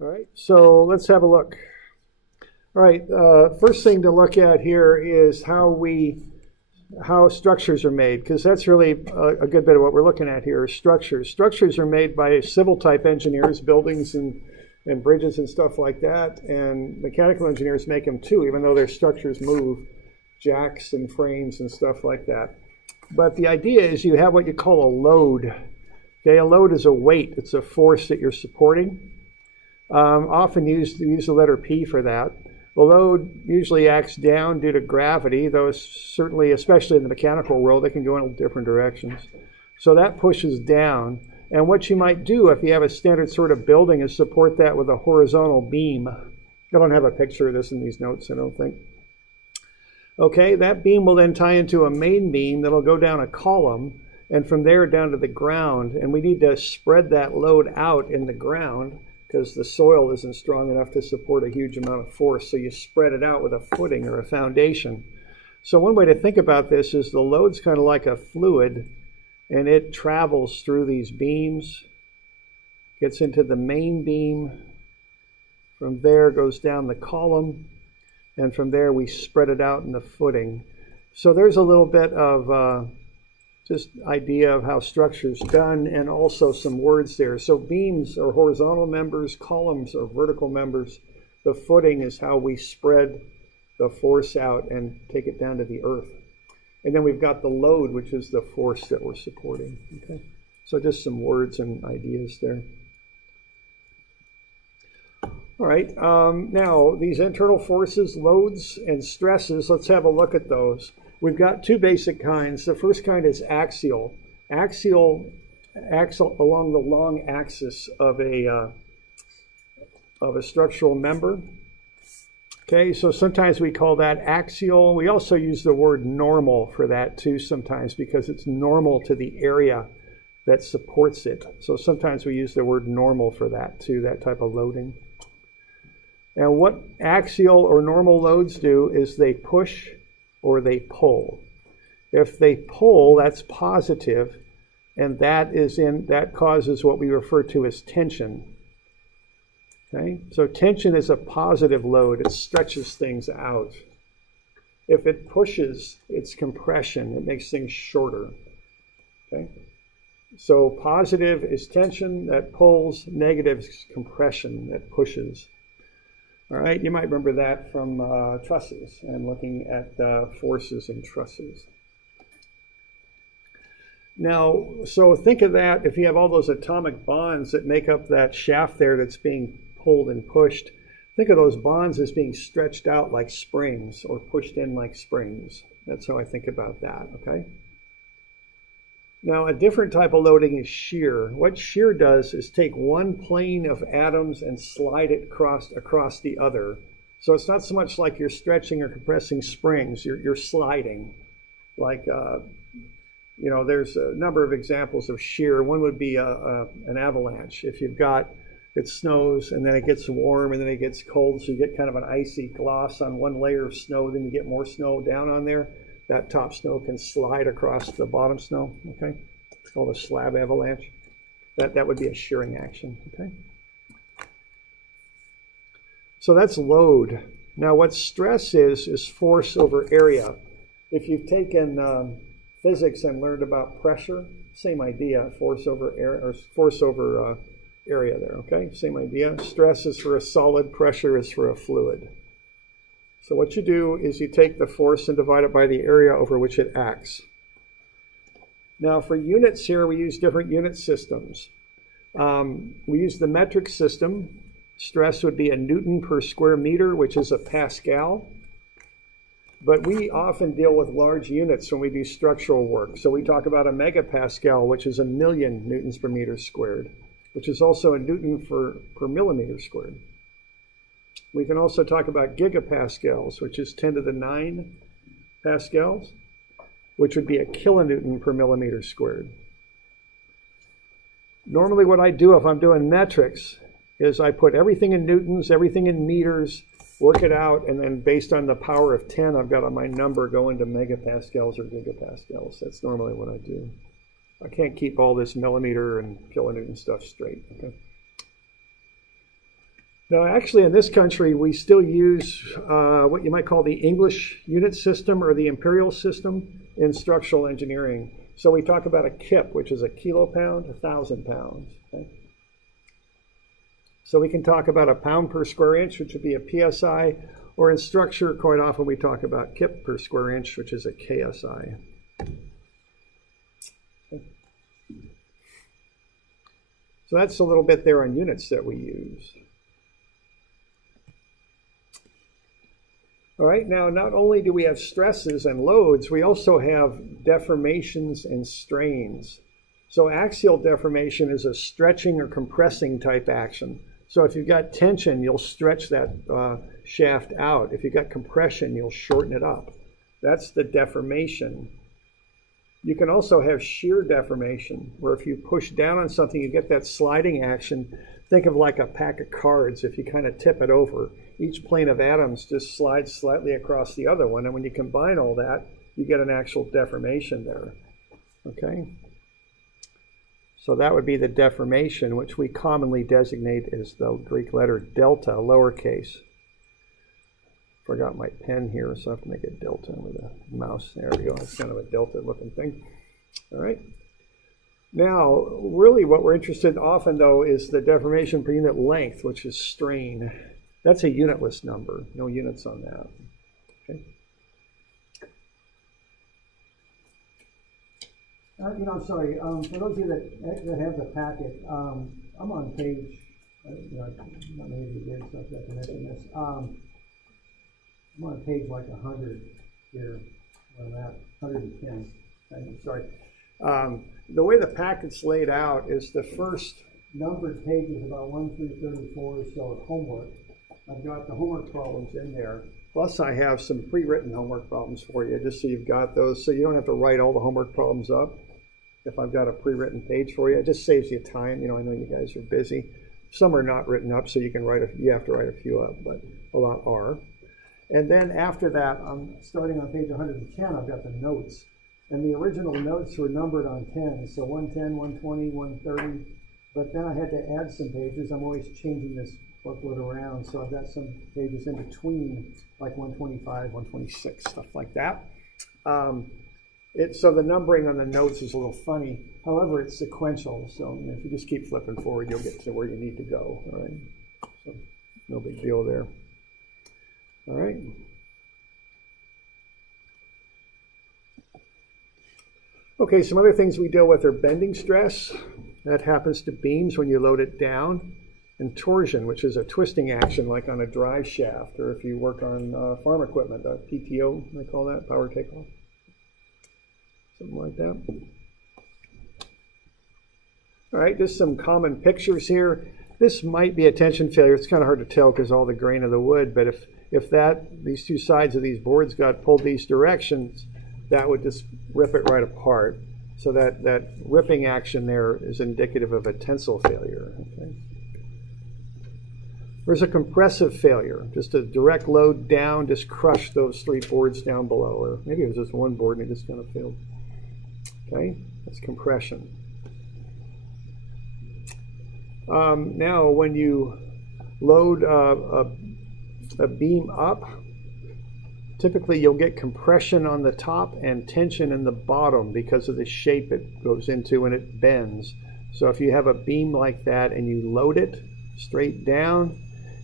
All right, so let's have a look. All right, first thing to look at here is how structures are made, because that's really a good bit of what we're looking at here is structures. Structures are made by civil type engineers, buildings and bridges and stuff like that, and mechanical engineers make them too, even though their structures move, jacks and frames and stuff like that. But the idea is you have what you call a load. Okay, a load is a weight. It's a force that you're supporting. Often use the letter P for that. The load usually acts down due to gravity, though certainly, especially in the mechanical world, it can go in different directions. So that pushes down. And what you might do if you have a standard sort of building is support that with a horizontal beam. I don't have a picture of this in these notes, I don't think. Okay, that beam will then tie into a main beam that'll go down a column, and from there down to the ground. And we need to spread that load out in the ground, because the soil isn't strong enough to support a huge amount of force. So you spread it out with a footing or a foundation. So one way to think about this is the load's kind of like a fluid, and it travels through these beams, gets into the main beam, from there goes down the column, and from there we spread it out in the footing. So there's a little bit of just idea of how structure's done, and also some words there. So beams are horizontal members, columns are vertical members. The footing is how we spread the force out and take it down to the earth. And then we've got the load, which is the force that we're supporting. Okay, so just some words and ideas there. All right, now these internal forces, loads, and stresses, let's have a look at those. We've got two basic kinds. The first kind is axial. Axial acts along the long axis of a structural member. Okay, so sometimes we call that axial. We also use the word normal for that too sometimes, because it's normal to the area that supports it. So sometimes we use the word normal for that too, that type of loading. And what axial or normal loads do is they push or they pull. If they pull, that's positive, and that causes what we refer to as tension. Okay, so tension is a positive load. It stretches things out. If it pushes, it's compression. It makes things shorter. Okay, so positive is tension that pulls, negative is compression that pushes. All right, you might remember that from trusses and looking at forces in trusses. Now, so think of that, if you have all those atomic bonds that make up that shaft there that's being pulled and pushed, think of those bonds as being stretched out like springs or pushed in like springs. That's how I think about that, okay? Now, a different type of loading is shear. What shear does is take one plane of atoms and slide it across the other. So it's not so much like you're stretching or compressing springs, you're sliding. Like, you know, there's a number of examples of shear. One would be an avalanche. If you've got, it snows and then it gets warm and then it gets cold, so you get kind of an icy gloss on one layer of snow, then you get more snow down on there. That top snow can slide across the bottom snow, okay? It's called a slab avalanche. That would be a shearing action, okay? So that's load. Now what stress is force over area. If you've taken physics and learned about pressure, same idea, force over air, or force over area there, okay? Same idea. Stress is for a solid, pressure is for a fluid. So what you do is you take the force and divide it by the area over which it acts. Now for units here, we use different unit systems. We use the metric system. Stress would be a Newton per square meter, which is a Pascal. But we often deal with large units when we do structural work. So we talk about a megapascal, which is 1,000,000 newtons per meter squared, which is also a Newton per millimeter squared. We can also talk about gigapascals, which is 10 to the 9 pascals, which would be a kilonewton per millimeter squared. Normally what I do if I'm doing metrics is I put everything in newtons, everything in meters, work it out, and then based on the power of 10, I've got my number go into megapascals or gigapascals. That's normally what I do. I can't keep all this millimeter and kilonewton stuff straight. Okay. Now, actually, in this country, we still use what you might call the English unit system or the imperial system in structural engineering. So we talk about a kip, which is a kilopound, 1,000 pounds. Okay? So we can talk about a pound per square inch, which would be a PSI, or in structure, quite often we talk about kip per square inch, which is a KSI. Okay. So that's a little bit there on units that we use. All right, now not only do we have stresses and loads, we also have deformations and strains. So axial deformation is a stretching or compressing type action. So if you've got tension, you'll stretch that shaft out. If you've got compression, you'll shorten it up. That's the deformation. You can also have shear deformation, where if you push down on something, you get that sliding action. Think of like a pack of cards. If you kind of tip it over, each plane of atoms just slides slightly across the other one. And when you combine all that, you get an actual deformation there. Okay? So that would be the deformation, which we commonly designate as the Greek letter delta, lowercase. Forgot my pen here, so I have to make a delta with a mouse. There we go. It's kind of a delta-looking thing. All right. Now, really what we're interested in often, though, is the deformation per unit length, which is strain. That's a unitless number. No units on that. Okay. I'm sorry. For those of you that have the packet, I'm on page. Not many of you did, so I've got to mention this. I'm on page like 100 here. On that 110. I'm sorry. The way the packet's laid out is the first numbered page is about 1 through 34, so it's homework. I've got the homework problems in there. Plus, I have some pre-written homework problems for you, just so you've got those, so you don't have to write all the homework problems up. If I've got a pre-written page for you, it just saves you time. I know you guys are busy. Some are not written up, so you have to write a few up, but a lot are. And then after that, I'm starting on page 110. I've got the notes, and the original notes were numbered on 10, so 110, 120, 130. But then I had to add some pages. I'm always changing this booklet around, so I've got some pages in between, like 125, 126, stuff like that. So the numbering on the notes is a little funny. However, it's sequential, so if you just keep flipping forward, you'll get to where you need to go. All right, so no big deal there. All right. Okay, some other things we deal with are bending stress. That happens to beams when you load it down. And torsion, which is a twisting action like on a drive shaft, or if you work on farm equipment, PTO, they call that, power takeoff. Something like that. All right, just some common pictures here. This might be a tension failure. It's kind of hard to tell because all the grain of the wood, but if these two sides of these boards got pulled these directions, that would just rip it right apart. So that ripping action there is indicative of a tensile failure. Okay. There's a compressive failure, just a direct load down, just crush those three boards down below, or maybe it was just one board and it just kind of failed. Okay, that's compression. Now, when you load a beam up, typically you'll get compression on the top and tension in the bottom because of the shape it goes into and it bends. So if you have a beam like that and you load it straight down,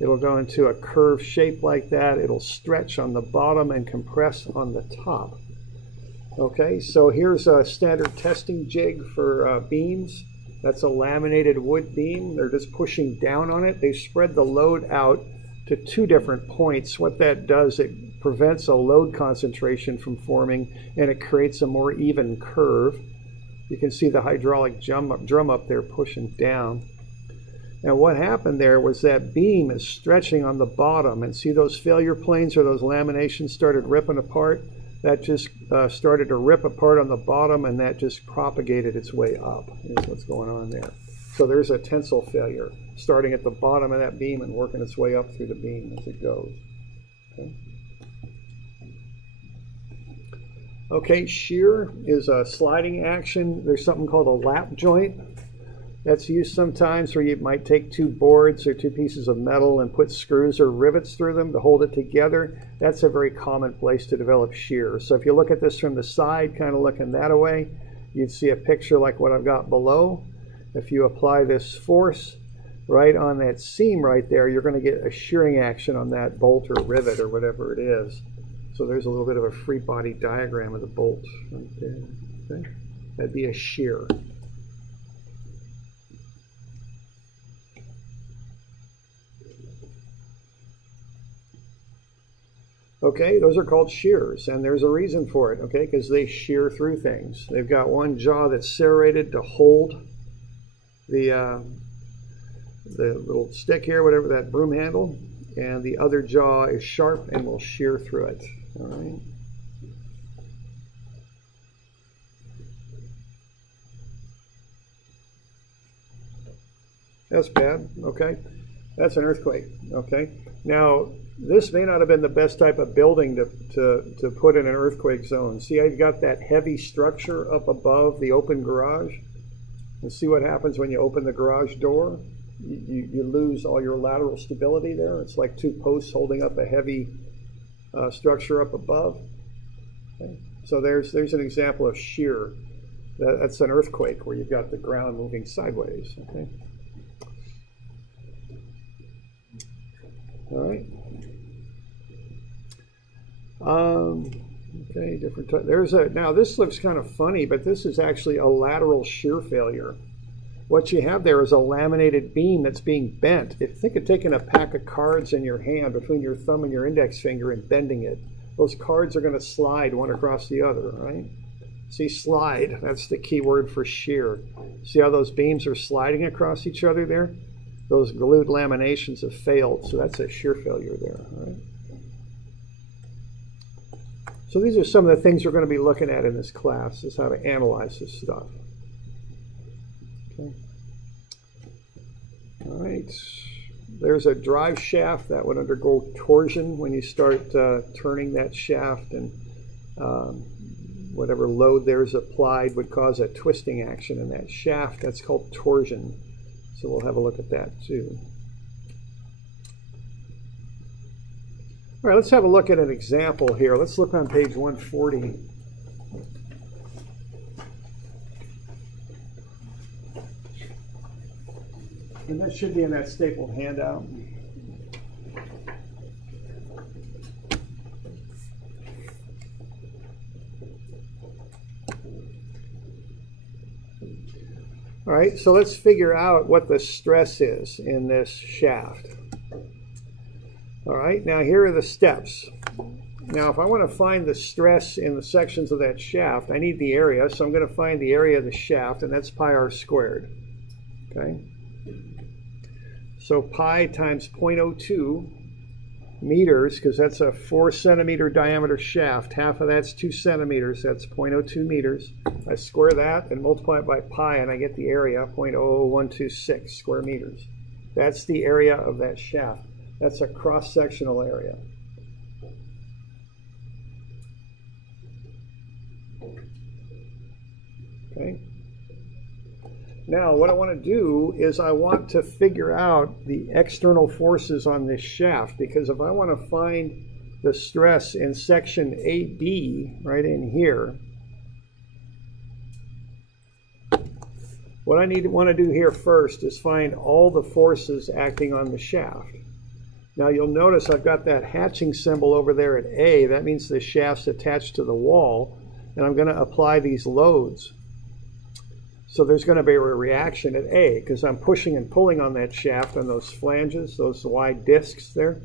it'll go into a curved shape like that. It'll stretch on the bottom and compress on the top. Okay, so here's a standard testing jig for beams. That's a laminated wood beam. They're just pushing down on it. They spread the load out to two different points. What that does, it prevents a load concentration from forming, and it creates a more even curve. You can see the hydraulic drum up there pushing down. And what happened there was that beam is stretching on the bottom, and see those failure planes or those laminations started ripping apart? That just started to rip apart on the bottom, and that just propagated its way up. Here's what's going on there. So there's a tensile failure, starting at the bottom of that beam and working its way up through the beam as it goes. Okay. Okay, shear is a sliding action. There's something called a lap joint. That's used sometimes where you might take two boards or two pieces of metal and put screws or rivets through them to hold it together. That's a very common place to develop shear. So if you look at this from the side, kind of looking that way, you'd see a picture like what I've got below. If you apply this force right on that seam right there, you're going to get a shearing action on that bolt or rivet or whatever it is. So there's a little bit of a free body diagram of the bolt right there. Okay. That'd be a shear. Okay, those are called shears, and there's a reason for it, okay, because they shear through things. They've got one jaw that's serrated to hold the little stick here, whatever, that broom handle, and the other jaw is sharp and will shear through it, all right? That's bad, okay? That's an earthquake, okay? Now, this may not have been the best type of building to put in an earthquake zone. See, I've got that heavy structure up above the open garage. And see what happens when you open the garage door? You lose all your lateral stability there. It's like two posts holding up a heavy structure up above. Okay. So there's an example of shear. That's an earthquake where you've got the ground moving sideways, okay? All right. Okay, different type. Now this looks kind of funny, but this is actually a lateral shear failure. What you have there is a laminated beam that's being bent. Think of taking a pack of cards in your hand between your thumb and your index finger and bending it. Those cards are going to slide one across the other, right? See, slide, that's the key word for shear. See how those beams are sliding across each other there? Those glued laminations have failed, so that's a shear failure there, all right? So these are some of the things we're going to be looking at in this class, is how to analyze this stuff. Okay. All right. There's a drive shaft that would undergo torsion when you start turning that shaft, and whatever load there's applied would cause a twisting action in that shaft. That's called torsion. So we'll have a look at that too. All right, let's have a look at an example here. Let's look on page 140. And that should be in that stapled handout. All right, so let's figure out what the stress is in this shaft. All right, now here are the steps. Now, if I want to find the stress in the sections of that shaft, I need the area, so I'm going to find the area of the shaft, and that's pi r squared. Okay? So pi times 0.02 meters, because that's a 4 centimeter diameter shaft. Half of that's 2 centimeters. That's 0.02 meters. I square that and multiply it by pi, and I get the area, 0.00126 square meters. That's the area of that shaft. That's a cross-sectional area. Okay. Now, what I want to do is I want to figure out the external forces on this shaft, because if I want to find the stress in section AB, right in here, what I want to do here first is find all the forces acting on the shaft. Now you'll notice I've got that hatching symbol over there at A. That means the shaft's attached to the wall, and I'm going to apply these loads. So there's going to be a reaction at A, because I'm pushing and pulling on that shaft on those flanges, those wide discs there.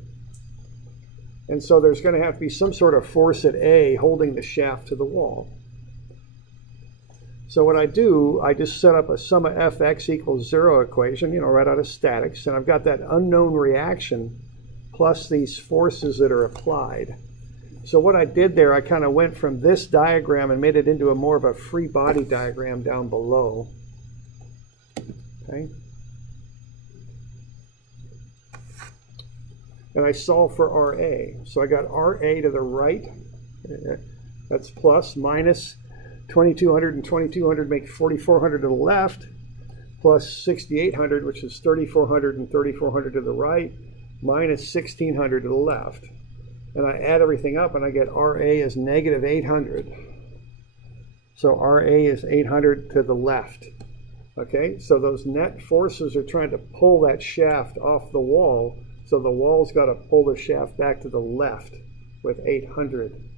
And so there's going to have to be some sort of force at A holding the shaft to the wall. So what I do, I just set up a sum of Fx equals 0 equation, right out of statics, and I've got that unknown reaction plus these forces that are applied. So what I did there, I kind of went from this diagram and made it into a more of a free body diagram down below. Okay. And I solve for RA. So I got RA to the right. That's plus, minus 2200 and 2200 make 4400 to the left. plus 6,800, which is 3,400 and 3,400 to the right, minus 1,600 to the left. And I add everything up and I get RA is negative 800. So RA is 800 to the left. Okay, so those net forces are trying to pull that shaft off the wall, so the wall's got to pull the shaft back to the left with 800.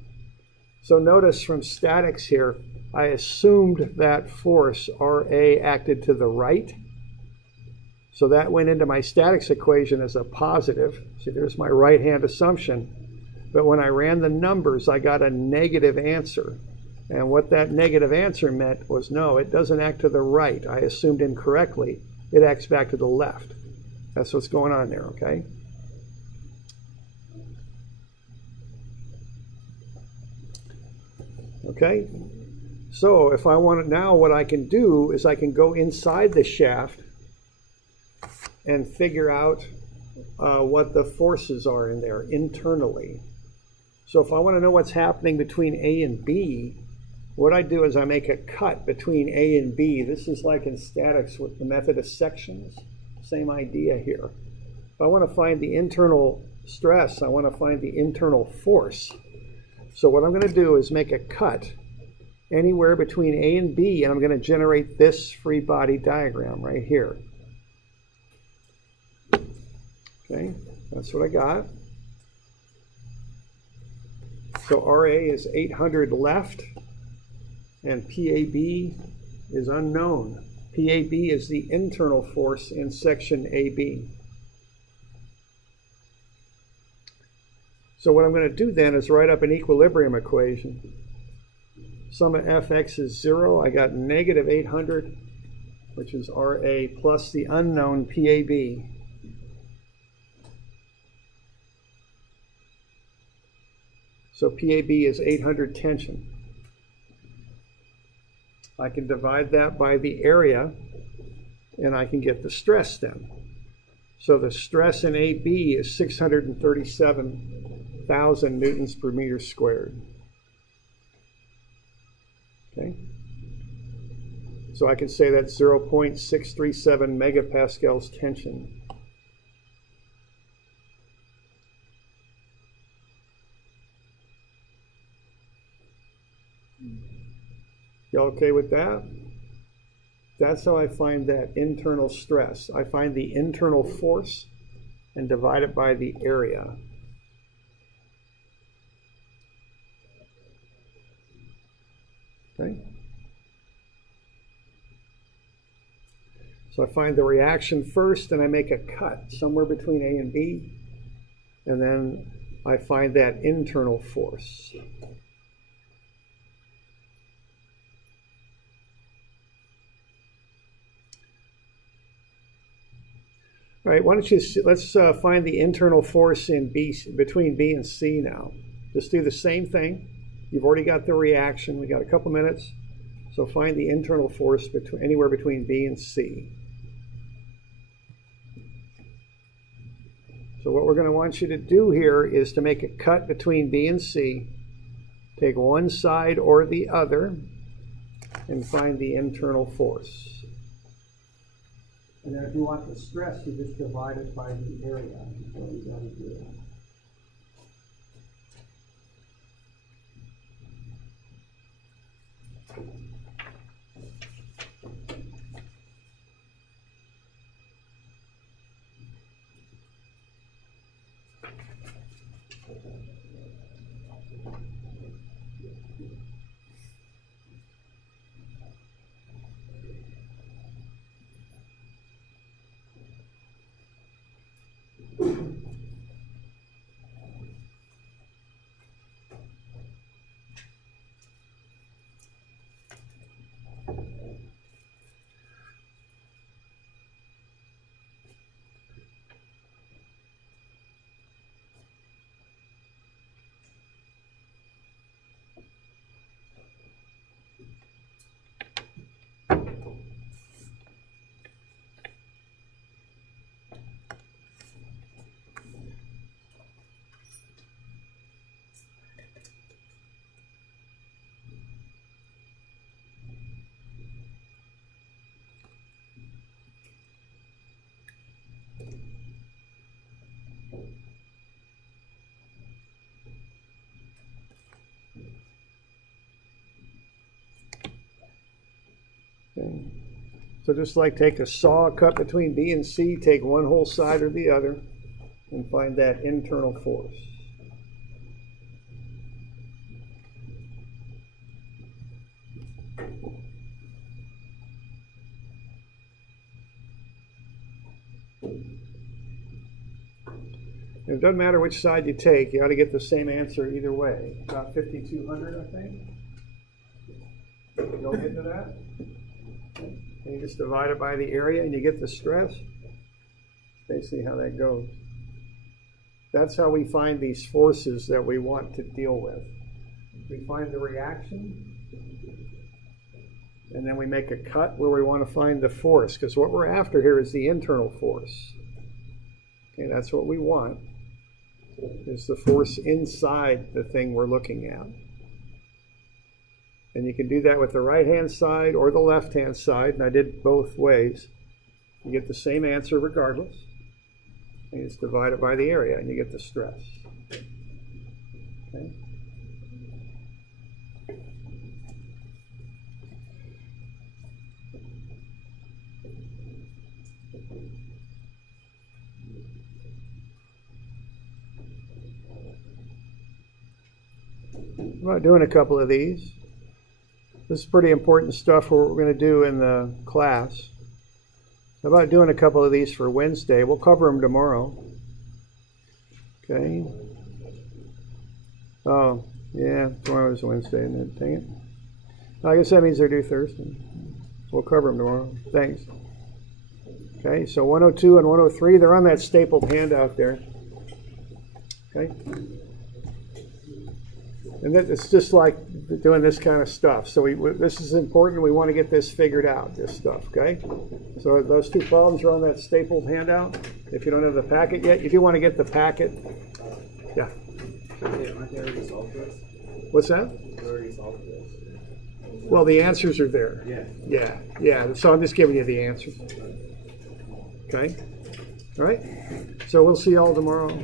So notice from statics here, I assumed that force RA acted to the right. So that went into my statics equation as a positive. See, there's my right-hand assumption. But when I ran the numbers, I got a negative answer. And what that negative answer meant was, no, it doesn't act to the right. I assumed incorrectly. It acts back to the left. That's what's going on there, okay? Okay, so if I want it now, what I can do is I can go inside the shaft and figure out what the forces are in there internally. So if I want to know what's happening between A and B, what I do is I make a cut between A and B. This is like in statics with the method of sections. Same idea here. If I want to find the internal stress, I want to find the internal force. So what I'm going to do is make a cut anywhere between A and B, and I'm going to generate this free body diagram right here. Okay, that's what I got. So RA is 800 left, and PAB is unknown. PAB is the internal force in section AB. So what I'm going to do then is write up an equilibrium equation. Sum of Fx is 0. I got negative 800, which is RA, plus the unknown PAB. So PAB is 800 tension. I can divide that by the area, and I can get the stress then. So the stress in AB is 637,000 newtons per meter squared. Okay? So I can say that's 0.637 megapascals tension. You okay with that? That's how I find that internal stress. I find the internal force and divide it by the area. Okay. So I find the reaction first and I make a cut somewhere between A and B, and then I find that internal force. All right, why don't you, let's find the internal force in between B and C now. Just do the same thing. You've already got the reaction. We got a couple minutes. So find the internal force anywhere between B and C. So what we're going to want you to do here is to make a cut between B and C. Take one side or the other and find the internal force. And then if you want the stress, you just divide it by the area. That's what we got to do. Okay. So just like take a saw, cut between B and C, take one whole side or the other, and find that internal force. It doesn't matter which side you take, you ought to get the same answer either way. About 5,200, I think. Don't get to that. And you just divide it by the area and you get the stress. Basically how that goes. That's how we find these forces that we want to deal with. We find the reaction, and then we make a cut where we want to find the force, because what we're after here is the internal force. Okay, that's what we want, is the force inside the thing we're looking at. And you can do that with the right-hand side or the left-hand side, and I did both ways. You get the same answer regardless. And you just divide it by the area, and you get the stress. Okay. How about doing a couple of these? This is pretty important stuff what we're going to do in the class. How about doing a couple of these for Wednesday? We'll cover them tomorrow. Okay. Oh, yeah, tomorrow is Wednesday, isn't it? Dang it. I guess that means they're due Thursday. We'll cover them tomorrow. Thanks. Okay, so 102 and 103, they're on that stapled handout there. Okay. And it's just like doing this kind of stuff. So this is important. We want to get this figured out, this stuff, okay? So those two problems are on that stapled handout. If you don't have the packet yet, you do want to get the packet. Yeah. Hey, aren't they already solved this? What's that? They already solved this. Well, the answers are there. Yeah. So I'm just giving you the answers. Okay? All right? So we'll see you all tomorrow.